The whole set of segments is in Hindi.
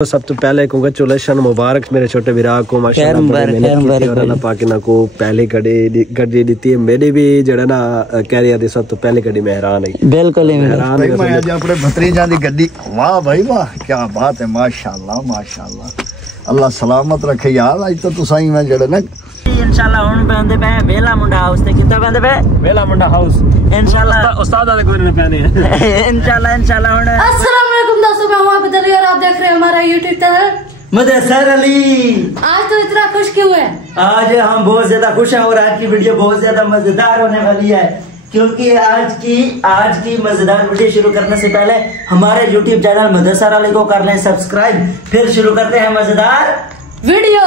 सब तो पहले कांग्रेचुलेशन मुबारक मेरे छोटे विराग को माशाल्लाह पाक ना को पहली गड्डी दी मेरी भी जड़ा ना कह रही थी सब तो पहली गड्डी में हैरान है बिल्कुल हैरान है मैं आज अपने भतीजा दी गड्डी वाह भाई वाह क्या बात है माशाल्लाह माशाल्लाह अल्लाह सलामत रखे यार आज तो तुसाई मैं जड़ा ना इंशाल्लाह हुन पहनदे पे वेला मुंडा हाउस ते कितना पहनदे पे वेला मुंडा हाउस इंशाल्लाह उस्ताद आदे कोई नहीं पहने इंशाल्लाह हुन अस्सलाम वालेकुम दोस्तों मैं हूं अभी दली और आप देख रहे हैं हमारा YouTube चैनल मुदस्सर अली। आज तो इतना खुश क्यों है? आज हम बहुत ज्यादा खुश हैं और आज की वीडियो बहुत ज्यादा मजेदार होने वाली है क्योंकि आज की मजेदार वीडियो शुरू करने से पहले हमारे YouTube चैनल मुदस्सर अली को कर लें सब्सक्राइब। फिर शुरू करते हैं मजेदार वीडियो।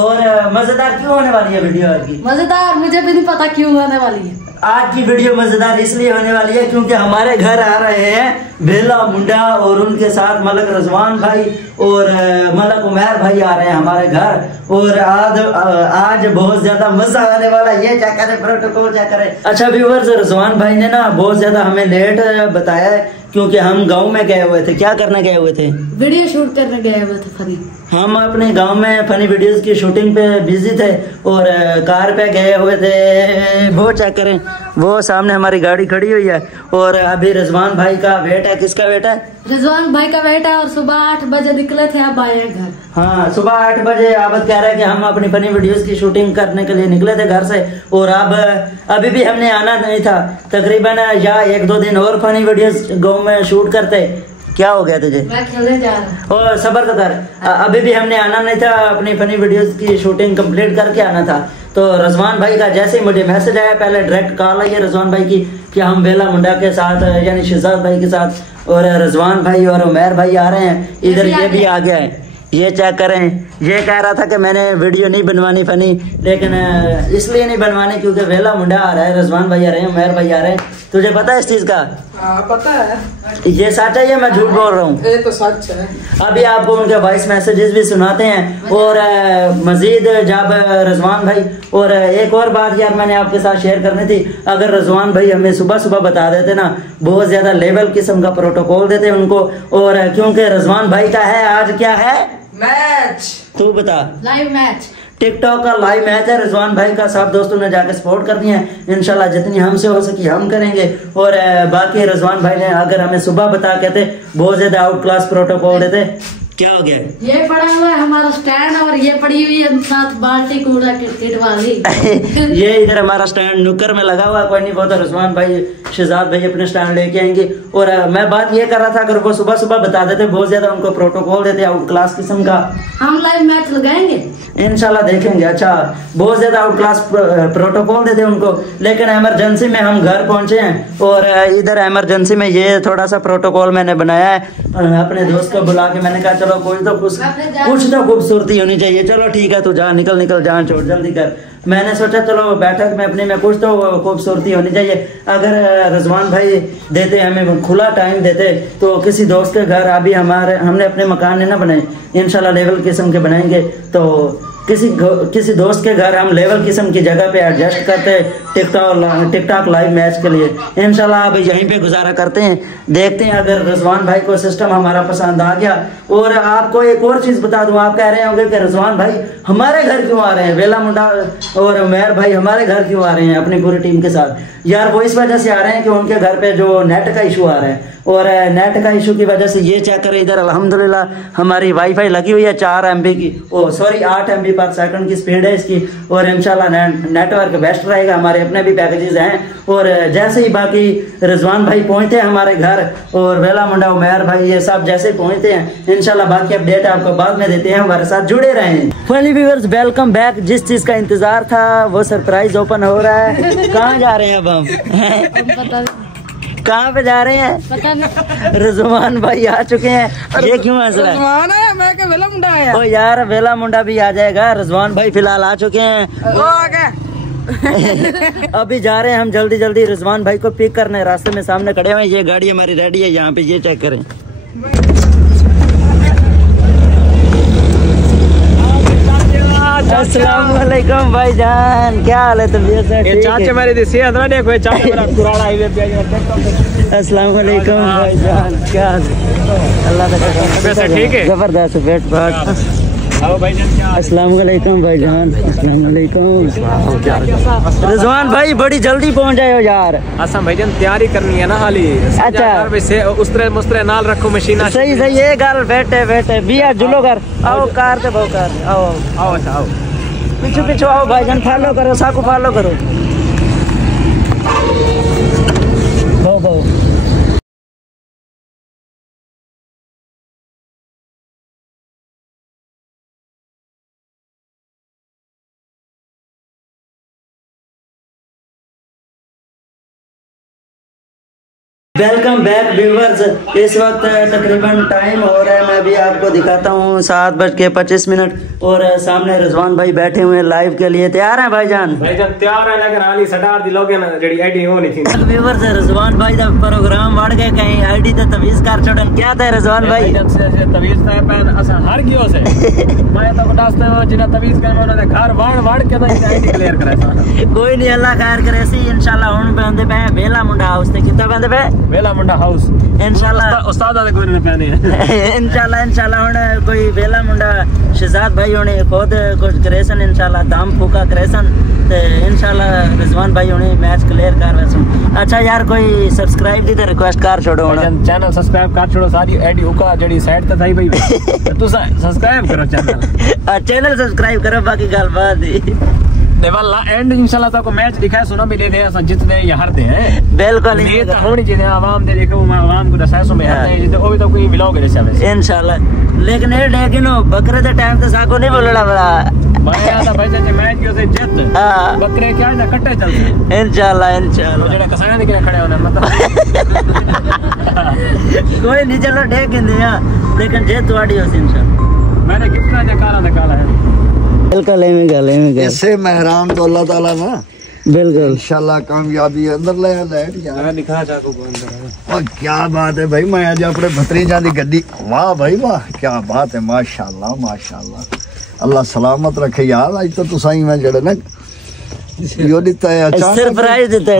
और मजेदार क्यों होने वाली है वीडियो आज की? मजेदार मुझे भी नहीं पता क्यों होने वाली है। आज की वीडियो मजेदार इसलिए होने वाली है क्योंकि हमारे घर आ रहे हैं बेला मुंडा और उनके साथ मलक रजवान भाई और मलक उमर भाई आ रहे हैं हमारे घर और आज बहुत ज्यादा मजा आने वाला है। ये क्या करे प्रोटोकॉल क्या करे। अच्छा व्यूअर्स, रजवान भाई ने ना बहुत ज्यादा हमें लेट बताया है क्योंकि हम गांव में गए हुए थे। क्या करने गए हुए थे? वीडियो शूट करने गए हुए थे फनी। हम अपने गांव में फनी वीडियोस की शूटिंग पे बिजी थे और कार पे गए हुए थे। वो चेक करें, वो सामने हमारी गाड़ी खड़ी हुई है और अभी रजवान भाई का वेट है। किसका वेट है? रजवान भाई का वेट है और सुबह 8 बजे निकले थे, अब आए घर। हाँ, सुबह 8 बजे आबद कह रहा है कि हम अपनी फनी वीडियोस की शूटिंग करने के लिए निकले थे घर से और अब अभी भी हमने आना नहीं था। तकरीबन या 1-2 दिन और फनी वीडियोस गाँव में शूट करते। क्या हो गया तुझे? मैं खेलने जा रहा। और सबर तो कर, अभी भी हमने आना नहीं था, अपनी फनी वीडियोस की शूटिंग कंप्लीट करके आना था। तो रजवान भाई का जैसे ही मुझे मैसेज आया, पहले डायरेक्ट कॉल आई है रजवान भाई की कि हम बेला मुंडा के साथ यानी शहजाद भाई के साथ और रजवान भाई और उमर भाई आ रहे हैं। इधर ये भी आ गया है। ये चेक करें, ये कह रहा था कि मैंने वीडियो नहीं बनवानी फनी, लेकिन इसलिए नहीं बनवानी क्योंकि वेला मुंडा आ रहा है, रजवान भाई आ रहे हैं, उमर भाई आ रहे हैं। तुझे पता है इस चीज का? पता है। ये सच है या मैं झूठ बोल रहा हूँ? ये तो सच है। अभी आपको उनके वॉइस मैसेजेस भी सुनाते हैं और मजीद जब रजवान भाई और एक और बात यार मैंने आपके साथ शेयर करनी थी। अगर रजवान भाई हमें सुबह सुबह बता देते ना, बहुत ज्यादा लेवल किस्म का प्रोटोकॉल देते उनको। और क्योंकि रजवान भाई का है आज क्या है? मैच। तू बता। लाइव मैच, टिकटॉक का लाइव मैच है। रजवान भाई का सब दोस्तों ने जाकर सपोर्ट करनी है। इंशाल्लाह जितनी हमसे हो सकी हम करेंगे। और बाकी रजवान भाई ने अगर हमें सुबह बता के थे, बहुत ज्यादा आउट क्लास प्रोटोकॉल देते। क्या हो गया? ये पड़ा हुआ है हमारा स्टैंड और ये पड़ी हुई है साथ बाल्टी कूड़ा किट वाली। ये इधर हमारा स्टैंड नुक्कर में लगा हुआ, कोई नहीं, वो तो रजवान भाई शहजाद भाई अपने स्टैंड लेके आएंगे। और मैं बात ये कर रहा था, अगर वो सुबह सुबह बता देते, बहुत ज्यादा उनको प्रोटोकॉल देते आउट क्लास किस्म का, हम लाइव मैच लगाएंगे इंशाल्लाह देखेंगे। अच्छा, बहुत ज्यादा आउट क्लास प्रोटोकॉल देते उनको, लेकिन इमरजेंसी में हम घर पहुंचे हैं और इधर इमरजेंसी में ये थोड़ा सा प्रोटोकॉल मैंने बनाया है। अपने दोस्त को बुला के मैंने कहा चलो कोई तो कुछ तो खूबसूरती होनी चाहिए। चलो ठीक है, तू जा, निकल जान छोड़, जल्दी कर। मैंने सोचा चलो बैठक में अपने में कुछ तो खूबसूरती होनी चाहिए। अगर रजवान भाई देते, हमें खुला टाइम देते, तो किसी दोस्त के घर, अभी हमने अपने मकान नहीं ना बनाए, इंशाल्लाह लेवल किस्म के बनाएंगे, तो किसी दोस्त के घर हम लेवल किस्म की जगह पे एडजस्ट करते टिकटॉक लाइव मैच के लिए। इंशाल्लाह अब यहीं पे गुजारा करते हैं, देखते हैं अगर रजवान भाई को सिस्टम हमारा पसंद आ गया। और आपको एक और चीज बता दूं, आप कह रहे होंगे कि रजवान भाई हमारे घर क्यों आ रहे हैं, वेला मुंडा और उमर भाई हमारे घर क्यों आ रहे हैं अपनी पूरी टीम के साथ? यार वो इस वजह से आ रहे हैं कि उनके घर पे जो नेट का इशू आ रहा है और नेट का इशू की वजह से ये चेक करें, इधर अल्हम्दुलिल्लाह हमारी वाईफाई लगी हुई है 4 MB की, 8 MB पर सेकंड की स्पीड है इसकी। और इंशाल्लाह नेटवर्क बेस्ट रहेगा, हमारे अपने भी पैकेजेस हैं। और जैसे ही बाकी रजवान भाई पहुंचते हैं हमारे घर और वेला मुंडा उमर भाई ये सब जैसे पहुंचते हैं, इंशाल्लाह बाकी अपडेट आपको बाद में देते हैं। हमारे साथ जुड़े रहें। Funny viewers, welcome back. जिस चीज का इंतजार था वो सरप्राइज ओपन हो रहा है। कहाँ जा रहे हैं अब हम? कहाँ पे जा रहे हैं? पता नहीं। रजवान भाई आ चुके हैं। ये क्यों हंस रहा है? मैं क्या वेला मुंडा आया? ओ यार वेला मुंडा भी आ जाएगा। रजवान भाई फिलहाल आ चुके हैं। वो आ गया। अभी जा रहे हैं हम जल्दी रजवान भाई को पिक करने। रास्ते में सामने खड़े हुए, ये गाड़ी हमारी रेडी है यहाँ पे, ये चेक करें। अस्सलाम वालेकुम भाईजान, क्या हाल है? तबीयत है? चाचा मेरी सेहत ना देखो, चाचा मेरा पुराना हाईवे पे अस्सलाम वालेकुम भाईजान, क्या अल्लाह का ठीक है, जबरदस्त बैठ बाट। अस्सलाम वालेकुम भाईजान, अस्सलाम वालेकुम। रिजवान भाई बड़ी जल्दी पहुंच जाए हो यार। असम भाईजान तैयारी करनी है ना हाली। अच्छा उस तरह मुस्तरे नाल रखो मशीन। सही सही, ये गल बैठे बैठे बिया जुलो कर आओ कार ते बहु कार आओ आओ अच्छा आओ पीछे पीछे आओ भाईजान, फॉलो करो, साकू फॉलो करो। बहु बहु वेलकम बैक व्यूवर्स। इस वक्त तकरीबन टाइम हो रहा है, मैं भी आपको दिखाता हूँ 7:25 और सामने रिजवान भाई बैठे हुए हैं लाइव के लिए। तैयार हैं भाईजान? भाईजान तैयार है, लेकिन हाली सटार दिलोगे ना जेडी आईडी होनी थी। व्यूवर्स रिजवान भाई दा प्रोग्राम बढ़ गए, कहीं आईडी ते तवीज कर छोड़न। क्या था रिजवान भाई? तवीज था पर असा हर गयो से मैं तो बतास्ता हूं जिना तवीज कर मैं ने घर वाड़ के तो आईडी क्लियर करे। कोई नहीं, अल्लाह खैर करे सी इंशाल्लाह। हुन बंदे पे बेला मुंडा हाउस ते कितना बंदे पे वेला मुंडा हाउस इंशाल्लाह उस्ताद दे कोई नहीं पहने इंशाल्लाह हुन कोई वेला मुंडा शहजाद भाई होने खुद कुछ करेसन इंशाल्लाह, दाम फूका करेसन ते इंशाल्लाह रिजवान भाई होने मैच क्लियर कर वैसे। अच्छा यार कोई सब्सक्राइब दी ते रिक्वेस्ट कर छोड़ो, चैनल सब्सक्राइब कर छोड़ो। सारी आईडी हुका जेडी साइड ते थाई भाई तू सब्सक्राइब करो चैनल सब्सक्राइब करो, बाकी गल बात ही वाला एंड इंशाल्लाह तो मैच दिखाए सुना भी दे असा जीतते या हारते हैं। बिल्कुल ये तो होनी चाहिए आवाम दे देखो आवाम को दसासो में हारते हैं जीते ओ भी तो कोई व्लॉग दे सामने इंशाल्लाह। लेकिन ये लेकिन बकरे दे टाइम ते साको नहीं बोलना बड़ा मैं आता भाई जे मैच के से जीत बकरे क्या ना कट्टे चलते इंशाल्लाह इंशाल्लाह। जेड़ा कसाया ने खड़े होने मतलब कोई नहीं, चलो देख दिया लेकिन जीत तुम्हारी हो इंशाल्लाह। मैंने कितना काला है बिल्कुल ऐसे मेहरान तो अल्लाह ताला ना बिल्कुल इंशाल्लाह कामयाबी अंदर ले लाइट यार दिखा चाको को अंदर। और क्या बात है भाई, मैं आज अपने भतीजा दी गड्डी, वाह भाई वाह क्या बात है, माशाल्लाह माशाल्लाह। अल्लाह सलामत रखे यार। आज तो तुसाई मैं जड़े ना यो दिता है सरप्राइज देता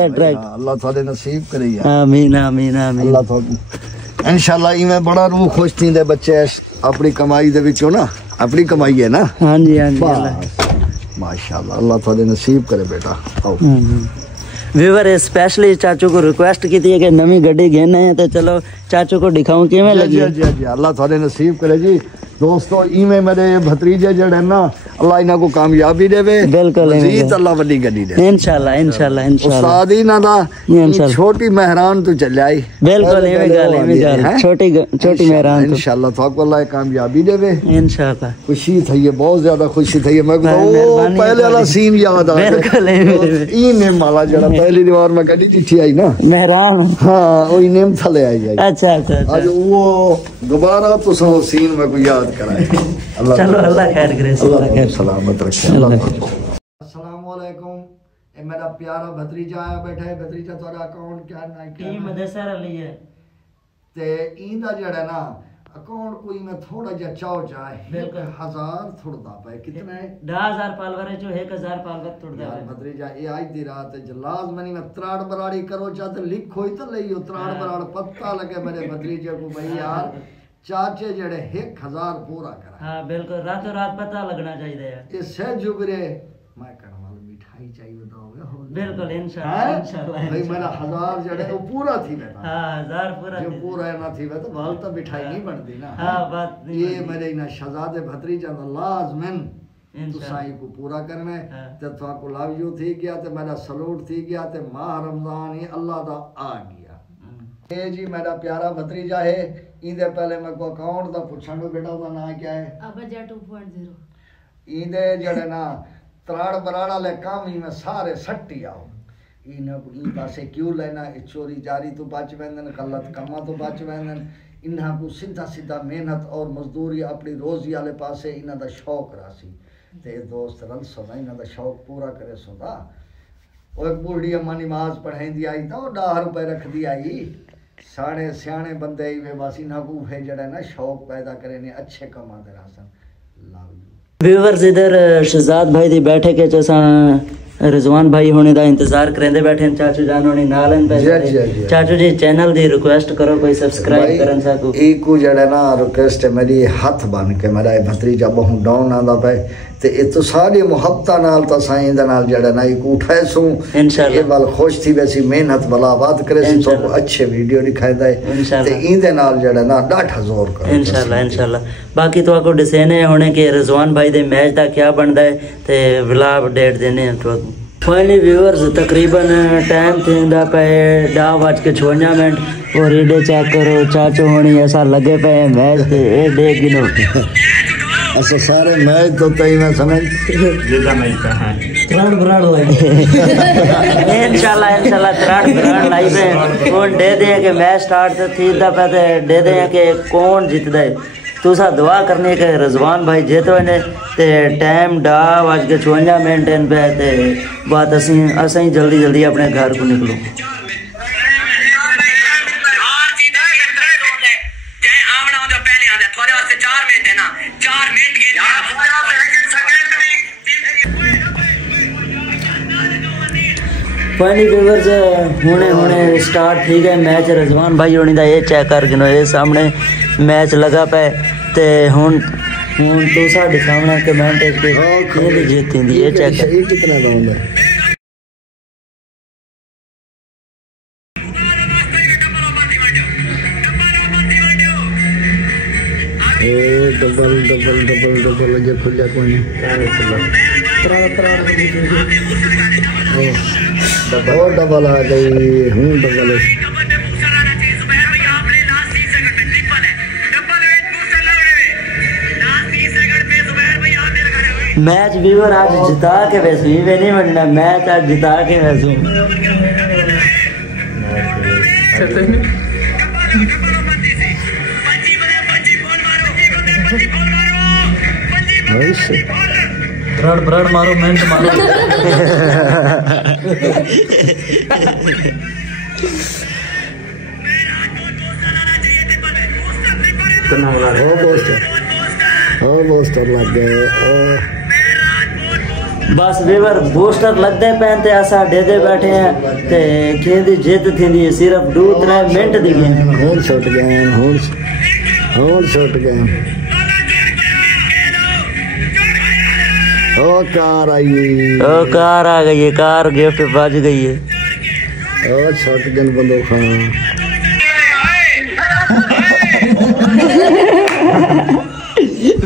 है ट्रैक। अल्लाह थारे नसीब करे यार। आमीन आमीन आमीन। अल्लाह थारे इंशाल्लाह इवें बड़ा रूह खुश थींदे बच्चे अपनी कमाई दे विचों ना, अपनी कमाई है ना। हां जी हां जी माशाल्लाह, अल्लाह थारे नसीब करे बेटा। आओ व्यूअर स्पेशली चाचू को रिक्वेस्ट की थी कि नवी गड्डी घेने है तो चलो चाचू को दिखाऊं किवें लगी। जी जी अल्लाह थारे नसीब करे जी। दोस्तों इवें मेरे भतीजे जड़े ना अल्लाह इना को कामयाबी देवे, बिल्कुल मजीद अल्लाह बड़ी गड्डी दे इंशाल्लाह इंशाल्लाह इंशाल्लाह। उस्ताद ही ना दा छोटी मेहरान तो चल आई बिल्कुल एवें गल छोटी मेहरान तो इंशाल्लाह थाको अल्लाह कामयाबी देवे इंशाल्लाह। खुशी थई है, बहुत ज्यादा खुशी थई है। मैं पहले वाला सीन याद आ गया बिल्कुल ई नेम वाला जड़ा पहली बार मैं गड्डी चिट्ठी आई ना मेहरान। हां वही नेम थले आई है। अच्छा अच्छा आज वो दोबारा तो सो सीन में को याद कराए। चलो अल्लाह खैर करे, अल्लाह खैर सलामत रखे। अस्सलाम वालेकुम। ए मेरा प्यारा भतीजा आया बैठा है। भतीजा तोरा अकाउंट क्या ना टीम मदरसा रही है ते इंदा जड़ा ना अकाउंट कोई में थोड़ा जा चाव जाए 1000 थोड़ा पे कितना है 10000 पालवर है जो 1000 पालवर थोड़ा है। भतीजा ए आज दी रात है जलाज मनी में त्राड़ बराड़ी करो चाहते लिखो ही तो लईयो त्राड़ बराड़ पता लगे मेरे भतीजे को भाई यार चाचे जड़े 1000 पूरा करा। हां बिल्कुल रातों रात पता लगना चाहिए यार। ये से जुगरे मैं करवाल मिठाई चाहिए बताओगे बिल्कुल इंशाल्लाह इंशाल्लाह भाई मेरा 1000 जड़े वो पूरा थी बेटा। हां 1000 पूरा जो पूरा ना थी तो वाल तो मिठाई नहीं बनती ना। हां बात नहीं। ये मेरे ना शहजादे भतीजा दा लाजमन तुसाई को पूरा करना ते तो को लव यू थी गया ते मेरा सलूट थी गया ते माह रमजान ही अल्लाह दा आ गया। ये जी मेरा प्यारा भतीजा है। इंदे पहले मैं को अकाउंट दा पूछण बेटा उसका नाम क्या है? अबजा 2.0। इंदे जड़े ना त्राड़ बराड़ा ले काम ही में सारे सट्टी आओ इन पासे क्यों लेना चोरी जारी तो बच वेंदन, गलत कामा तो बच वेंदन। इन्हां को सीधा सीधा मेहनत और मजदूरी अपनी रोजी वाले पासे इन्हां दा शौक रासी ते दोस्त रल सोना इन्हां दा शौक पूरा करे सोदा। ओ एक बूढ़ी अम्मा नमाज पढ़ाईंदी आई तो 10 रुपए रख दी आई। साढ़े सियाने बंदे ही वे बस इन्हां को है जड़ा ना शौक पैदा करे ने अच्छे कमा दे रासन। Love you viewers. इधर शहजाद भाई दी बैठे के जैसा रिजवान भाई होने का इंतजार करेंदे बैठे चाचू जान होने नाल चाचू जी चैनल दी रिक्वेस्ट करो कोई सब्सक्राइब करन साकू एक जड़ा ना रिक्वेस्ट है मेरी हाथ बन के मेरा भतीजा बहु डाउन आंदा पे ते ए तो सारी मोहब्बत नाल ता साईं दे नाल जड़ा ना एक उठाए सु इंशाल्लाह ए वाल खुश थी वैसी मेहनत बलावत करे सी तो अच्छे वीडियो दिखाएदा है ते इंदे नाल जड़ा ना डाठा जोर कर इंशाल्लाह इंशाल्लाह बाकी तो आपको डिसाइने होने के रिजवान भाई दे मैच दा क्या बनदा है ते व्लॉग अपडेट देने तो फाइनली व्यूअर्स तकरीबन टाइम थींदा पे 10:56 और इडे चेक करो चाचू होनी ऐसा लगे पे मैच ते ए दे गिनो अच्छा सारे मैच तो तई मैं समझ जितना मैच का है त्राण ब्राण इंशाल्लाह इंशाल्लाह त्राण ब्राण लाइव है कौन दे दे के मैच स्टार्ट थींदा पे ते दे दे के कौन जीतदा है तुसा दुआ करने के रिजवान भाई जेतो ने ते टाइम 10:56 पे ते बात असी जल्दी जल्दी अपने घर को निकलो फाइनली व्यूअर्स हुणे स्टार्ट ठीक है मैच रिजवान भाई होनी दा ये चेक कर गिनो ये सामने मैच लगा पे ते हुन तो साडे सामने कमेंट पे कितनी जीत थी ये चेक कर कितना राउंड है ए डबल डबल डबल डबल जे खुल्या कोनी डबल आ गई हूँ डबल मैच व्यूअर आज जिता के वैसे ही नहीं बनना मैच आज जिता के वैसे ब्रड मारो मेंट मारो पोस्टर लग गए बस वीवर बूस्टर लगते पैन ते असा डेदे बैठे हैं ते खेदी जित थी सिर्फ 2-3 मिनट दी गेम हुन छुट गए हुन छुट गए ओ कार आ गई है कार गिफ्ट बज गई है ओ छुट गए बंदो खाना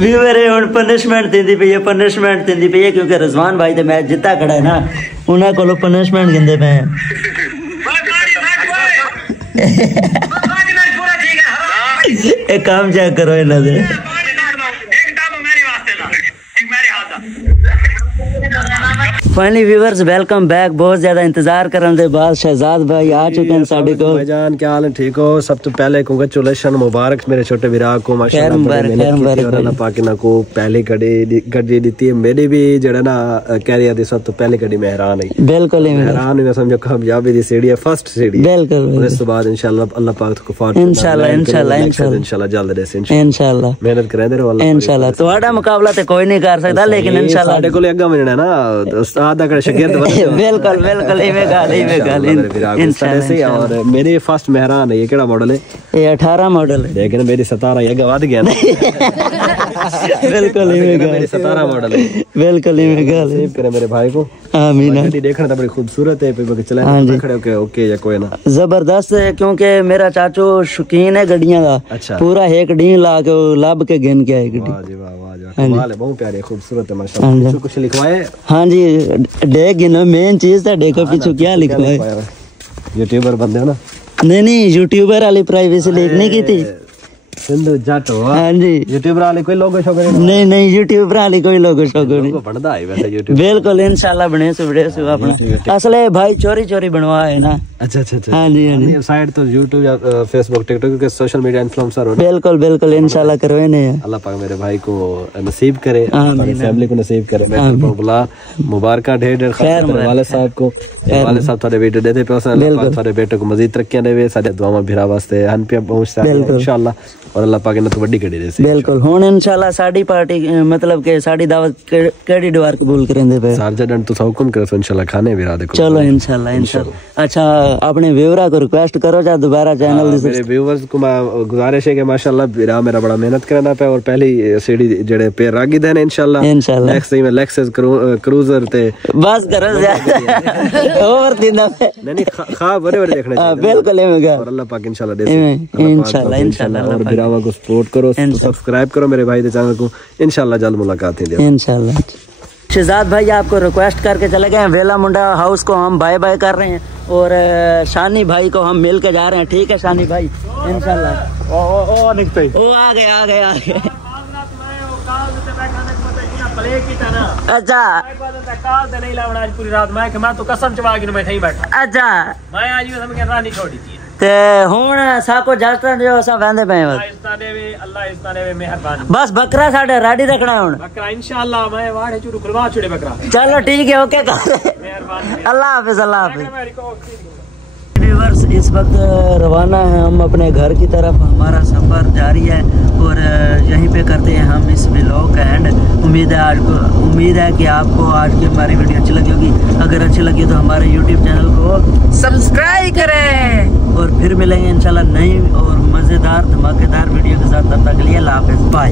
व्यूअर हुन पनिशमेंट देंदी पई है क्योंकि रिजवान भाई ते मैच जिता खड़ा है ना उन्हां कोलो पनिशमेंट गिंदे पे एक काम चेक करो इन्हां they finally viewers welcome back बहुत ज्यादा इंतजार करने के बाद शहजाद भाई आ चुके हैं साडे को भाईजान क्या हाल है ठीक हो सब तो पहले कांग्रेचुलेशन मुबारक मेरे छोटे विरा को माशाल्लाह अल्लाह पाक ना को पहली गड्डी दी है मेरी भी जड़ा ना कैरियर दी सब तो पहली गड्डी में हैरान है बिल्कुल हैरान मैं समझो कामयाबी दी सीढ़ी है फर्स्ट सीढ़ी बिल्कुल उसके बाद इंशाल्लाह अल्लाह पाक को फाट इंशाल्लाह जल्द दे इंशाल्लाह मेहनत करें दे वाला इंशाल्लाह तुम्हारा मुकाबला ते कोई नहीं कर सकता लेकिन इंशाल्लाह साडे को अग्गा मिलना ना उस्ताद का शागिर्द बिल्कुल बिल्कुल इमे गाल इंशाल्लाह और मेरे फर्स्ट मेहरान है ये केड़ा मॉडल है ये 18 मॉडल है लेकिन मेरी 17 ये वध गया ना बिल्कुल इमे मेरी 17 मॉडल है बिल्कुल इमे गाल सेव करे मेरे भाई को आमीन गाड़ी देखने तो बड़ी खूबसूरत है पे चलाने खड़े होके ओके या कोई ना जबरदस्त है क्योंकि मेरा चाचू शौकीन है गड्डियां का अच्छा पूरा एक डी ला के लब के गिन के आई गड्डी वाह जी वाह कमाल है बहुत प्यारी खूबसूरत है माशाल्लाह कुछ लिखवाए हां जी डे गिनो मेन चीज था डे के पीछे क्या लिखवाए यूट्यूबर बंदे हो ना नहीं यूट्यूबर वाली प्राइवेसी लिखने की थी सिंधु जट हो हां जी यूट्यूबर वाले कोई लोगो शो करे नहीं यूट्यूबर वाले कोई लोगो शो नहीं बनदा है वैसे यूट्यूब बिल्कुल इंशाल्लाह बने से वीडियो से अपना असले भाई चोरी बनवा है ना अच्छा हां जी साइड तो यूट्यूब या फेसबुक टिकटॉक के सोशल मीडिया इन्फ्लुएंसर हो बिल्कुल इंशाल्लाह करवाने हैं अल्लाह पाक मेरे भाई को नसीब करे मेरी फैमिली को नसीब करे मैं बुला मुबारक ढेर खैर वाले साहब को वाले साहब थारे वीडियो देते पे अल्लाह पाक थारे बेटे को मजीद तरक्कियां देवे साडे दुआवां भिरा वास्ते हन पे पहुंचता इंशाल्लाह और अल्लाह पाक ने तो वड्डी कड़ी दे। बिल्कुल हुन इंशाल्लाह साडी पार्टी मतलब के साडी दावत केड़ी द्वार कबूल करेंदे पे सार जडन तो हुक्म करे इंशाल्लाह खाने भी रात को। चलो इंशाल्लाह। अच्छा अपने व्यूअरा को रिक्वेस्ट करो जा दोबारा चैनल दी। मेरे व्यूअर्स को मैं गुजारिश है कि माशाल्लाह विरा मेरा बड़ा मेहनत करना पे और पहली सीढ़ी जेड़े पे रागी देने इंशाल्लाह नेक्स्ट में लेक्सस क्रूजर ते बस करो ओवर दिन नहीं खा बड़े देखने चाहिए। बिल्कुल और अल्लाह पाक इंशाल्लाह दे इंशाल्लाह और विरावा को सपोर्ट करो, सब्सक्राइब करो मेरे भाई के चैनल को। इंशाल्लाह जल्द मुलाकात है इंशाल्लाह। शहजाद भाई आपको रिक्वेस्ट करके चले गए हैं, वेला मुंडा हाउस को हम बाय बाय कर रहे हैं और शानी भाई को हम मिल के जा रहे हैं। ठीक है शानी भाई इंशाल्लाह। ओ आ गए अच्छा पूरी रात मैं तो कसम चवा के मैं नहीं बैठा। अच्छा मैं आज नहीं छोड़ी थी ते हुन साको जस्टन जो असा वेंदे पे अल्लाह मेहरबानी। बस बकरा साडे रेडी रखना है हुन बकरा इंशाल्लाह मैं वाड़े चुरू खुलवा छुड़े बकरा। चलो ठीक है ओके मेहरबानी। अल्लाह हाफिज। व्यूअर्स इस वक्त रवाना है हम अपने घर की तरफ, हमारा सफ़र जारी है और यहीं पे करते हैं हम इस व्लॉग का एंड। उम्मीद है कि आपको आज की हमारी वीडियो अच्छी लगी होगी। अगर अच्छी लगी तो हमारे YouTube चैनल को सब्सक्राइब करें और फिर मिलेंगे इंशाल्लाह नई और मज़ेदार धमाकेदार वीडियो के साथ। तब तक के लिए अल्लाह हाफिज़। बाय।